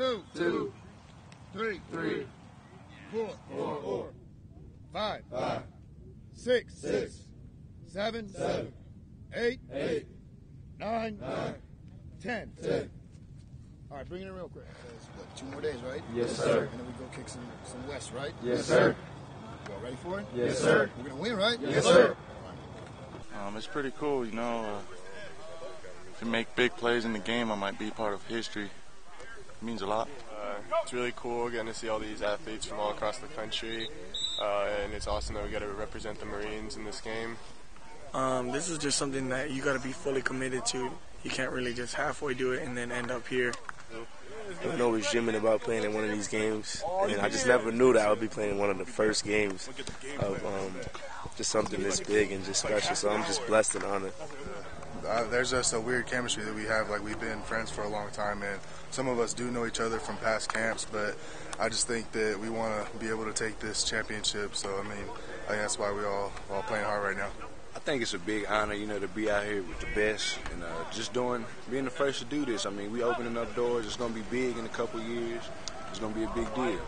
2, 3, 4, 5, 6, 7, 8, 9, 10. All right, bring it in real quick. What, 2 more days, right? Yes, sir. And then we go kick some West, right? Yes, sir. You all ready for it? Yes, sir. We're going to win, right? Yes, sir. It's pretty cool, you know. To make big plays in the game, I might be part of history. It means a lot. It's really cool getting to see all these athletes from all across the country, and it's awesome that we got to represent the Marines in this game. This is just something that you got to be fully committed to. You can't really just halfway do it and then end up here. I've been always dreaming about playing in one of these games, and I just never knew that I would be playing in one of the first games of just something this big and just special. So I'm just blessed and honored. There's just a weird chemistry that we have. Like, we've been friends for a long time, and some of us do know each other from past camps, but I just think that we want to be able to take this championship. So, I think that's why we all playing hard right now. I think it's a big honor, you know, to be out here with the best and just being the first to do this. I mean, we opening up doors. It's going to be big in a couple years. It's going to be a big deal.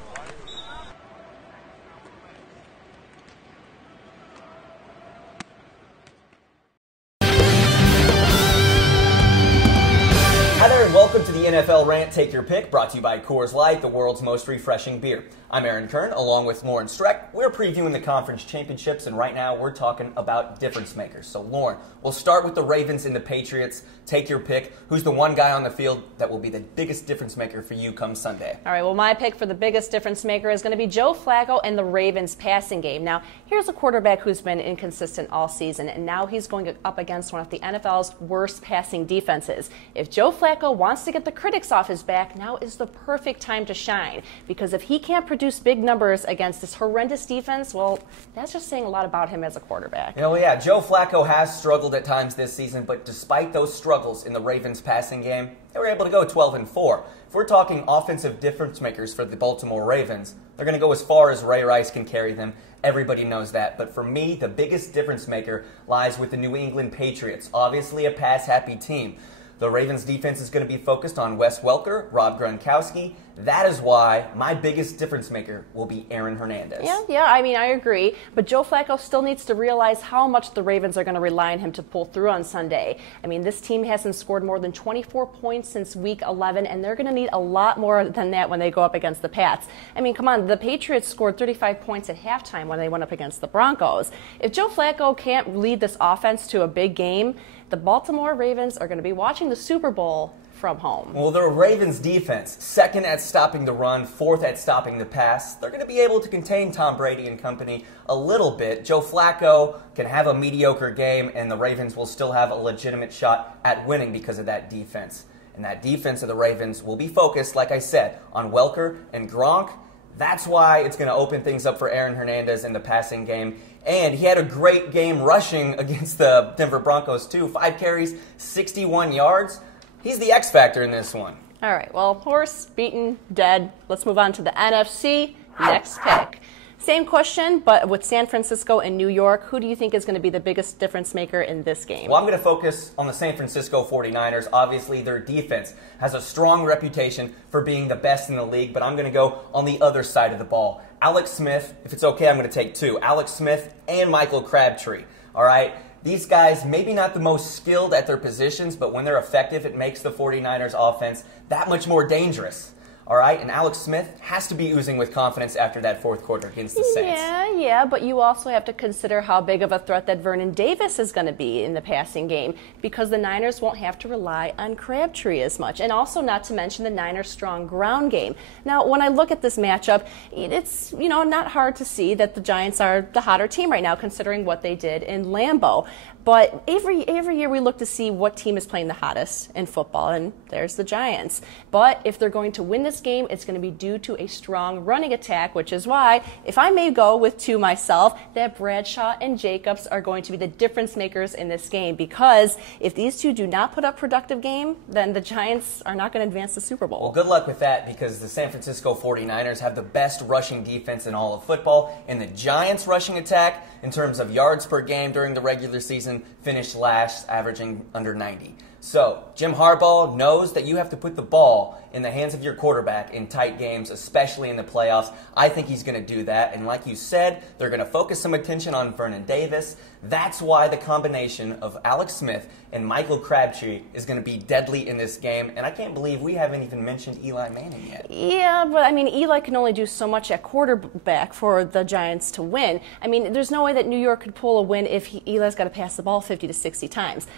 Hi there and welcome to the NFL Rant Take Your Pick, brought to you by Coors Light, the world's most refreshing beer. I'm Aaron Kern, along with Lauren Streck. We're previewing the conference championships, and right now we're talking about difference makers. So, Lauren, we'll start with the Ravens and the Patriots. Take your pick. Who's the one guy on the field that will be the biggest difference maker for you come Sunday? All right, well, my pick for the biggest difference maker is going to be Joe Flacco and the Ravens passing game. Now, here's a quarterback who's been inconsistent all season, and now he's going up against one of the NFL's worst passing defenses. If Joe Flacco wants to get the critics off his back, now is the perfect time to shine, because if he can't produce big numbers against this horrendous defense, well, that's just saying a lot about him as a quarterback. Oh, yeah, Joe Flacco has struggled at times this season, but despite those struggles in the Ravens passing game, they were able to go 12-4. If we're talking offensive difference makers for the Baltimore Ravens, they're going to go as far as Ray Rice can carry them. Everybody knows that. But for me, the biggest difference maker lies with the New England Patriots, obviously a pass-happy team. The Ravens' defense is going to be focused on Wes Welker, Rob Gronkowski. That is why my biggest difference maker will be Aaron Hernandez. Yeah, I agree. But Joe Flacco still needs to realize how much the Ravens are going to rely on him to pull through on Sunday. This team hasn't scored more than 24 points since Week 11, and they're going to need a lot more than that when they go up against the Pats. Come on, the Patriots scored 35 points at halftime when they went up against the Broncos. If Joe Flacco can't lead this offense to a big game, the Baltimore Ravens are going to be watching the Super Bowl from home. Well, the Ravens defense, second at stopping the run, fourth at stopping the pass. They're going to be able to contain Tom Brady and company a little bit. Joe Flacco can have a mediocre game, and the Ravens will still have a legitimate shot at winning because of that defense. And that defense of the Ravens will be focused, like I said, on Welker and Gronk. That's why it's going to open things up for Aaron Hernandez in the passing game. And he had a great game rushing against the Denver Broncos, too. 5 carries, 61 yards. He's the X factor in this one. All right, well, horse, beaten, dead. Let's move on to the NFC. Next pick. Same question, but with San Francisco and New York, who do you think is going to be the biggest difference maker in this game? Well, I'm going to focus on the San Francisco 49ers. Obviously, their defense has a strong reputation for being the best in the league, but I'm going to go on the other side of the ball. Alex Smith, if it's okay, I'm going to take 2. Alex Smith and Michael Crabtree. All right? These guys, maybe not the most skilled at their positions, but when they're effective, it makes the 49ers offense that much more dangerous. All right, and Alex Smith has to be oozing with confidence after that fourth quarter against the Saints. Yeah, but you also have to consider how big of a threat that Vernon Davis is going to be in the passing game, because the Niners won't have to rely on Crabtree as much, and also not to mention the Niners' strong ground game. Now, when I look at this matchup, it's not hard to see that the Giants are the hotter team right now, considering what they did in Lambeau. But every year we look to see what team is playing the hottest in football, and there's the Giants. But if they're going to win this game, it's going to be due to a strong running attack, which is why, if I may go with 2 myself, that Bradshaw and Jacobs are going to be the difference makers in this game, because if these two do not put up productive game, then the Giants are not going to advance the Super Bowl. Well, good luck with that, because the San Francisco 49ers have the best rushing defense in all of football, and the Giants' rushing attack, in terms of yards per game during the regular season, finished last, averaging under 90. So, Jim Harbaugh knows that you have to put the ball in the hands of your quarterback in tight games, especially in the playoffs. I think he's going to do that. And like you said, they're going to focus some attention on Vernon Davis. That's why the combination of Alex Smith and Michael Crabtree is going to be deadly in this game. And I can't believe we haven't even mentioned Eli Manning yet. Yeah, but I mean, Eli can only do so much at quarterback for the Giants to win. I mean, there's no way that New York could pull a win if Eli's got to pass the ball 50 to 60 times.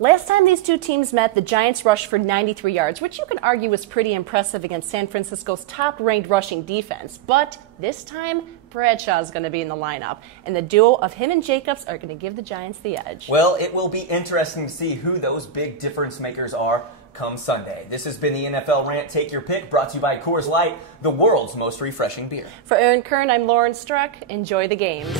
Last time these two teams met, the Giants rushed for 93 yards, which you can argue was pretty impressive against San Francisco's top-ranked rushing defense. But this time, Bradshaw's going to be in the lineup, and the duo of him and Jacobs are going to give the Giants the edge. Well, it will be interesting to see who those big difference makers are come Sunday. This has been the NFL Rant. Take your pick, brought to you by Coors Light, the world's most refreshing beer. For Aaron Kern, I'm Lauren Struck. Enjoy the games.